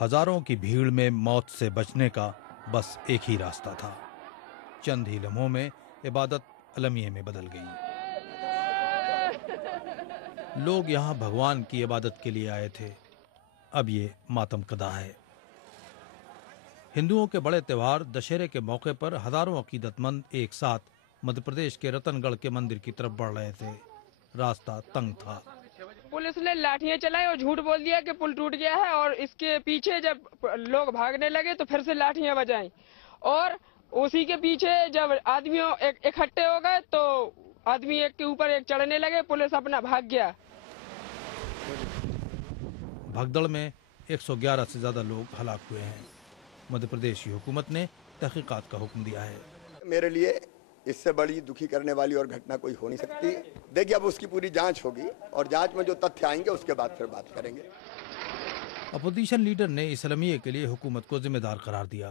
हजारों की भीड़ में मौत से बचने का बस एक ही रास्ता था। चंद ही लम्हों में इबादत अलमिये में बदल गई। लोग यहां भगवान की इबादत के लिए आए थे, अब ये मातम कदा है। हिंदुओं के बड़े त्योहार दशहरे के मौके पर हजारों अकीदतमंद एक साथ मध्य प्रदेश के रतनगढ़ के मंदिर की तरफ बढ़ रहे थे। रास्ता तंग था। पुलिस ने लाठियां चलाई और झूठ बोल दिया कि पुल टूट गया है, और इसके पीछे जब लोग भागने लगे तो फिर से लाठियां बजाई, और उसी के पीछे जब आदमियों इकट्ठे हो गए तो आदमी एक के ऊपर एक चढ़ने लगे, पुलिस अपना भाग गया। भगदड़ में 111 से ज्यादा लोग हलाक हुए हैं। मध्य प्रदेश की हुकूमत ने तहकीकात का हुक्म दिया है। मेरे लिए इससे बड़ी दुखी करने वाली और घटना कोई हो नहीं सकती। देखिए, अब उसकी पूरी जांच होगी और जांच में जो तथ्य आएंगे उसके बाद फिर बात करेंगे। अपोजिशन लीडर ने इस अलमिये के लिए हुकूमत को जिम्मेदार करार दिया।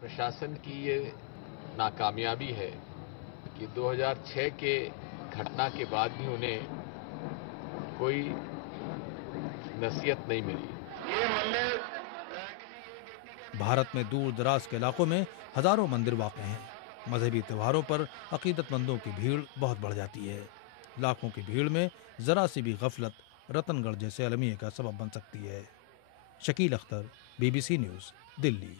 प्रशासन की ये नाकामयाबी है कि 2006 के घटना के बाद भी उन्हें कोई नसीहत नहीं मिली। भारत में दूर दराज के इलाकों में हजारों मंदिर वाक़ हैं। मजहबी त्योहारों पर अकीदतमंदों की भीड़ बहुत बढ़ जाती है। लाखों की भीड़ में जरा सी भी गफलत रतनगढ़ जैसे अलमिये का सबब बन सकती है। Shakeel Akhtar, BBC news, Delhi.